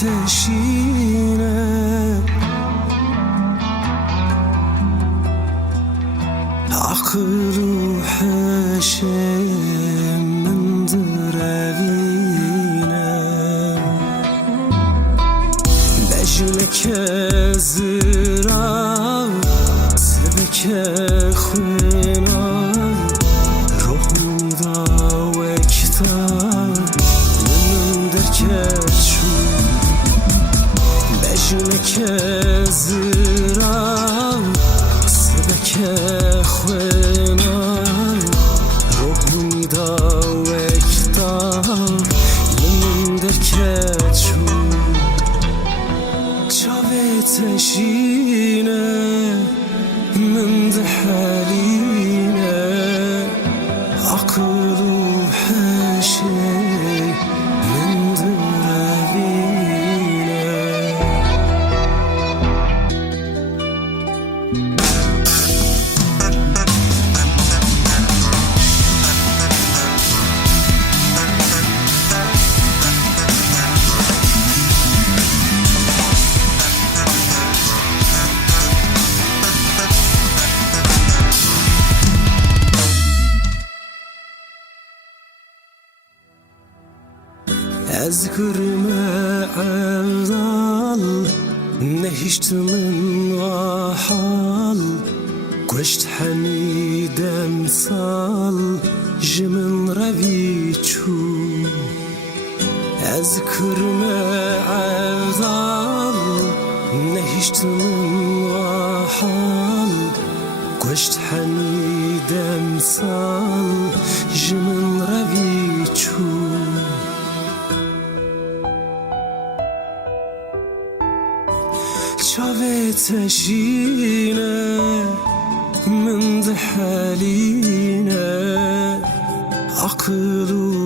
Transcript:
تشینه عقل و حشم من دربینه لجنك زرا سبك خوينا روحي دا وكتا من دركشو لجنك زرا سبك خوينا روحي دا وكتا من دركشو تشینه من دحالینه عقل و حشی من دربینه أذكر ما أفضل نهشت من وحال قشت حميدة مثال جمن ربيتشو أذكر ما أفضل نهشت من وحال قشت حميدة مثال جمن ربيتشو تشینه من دحالینه عقل و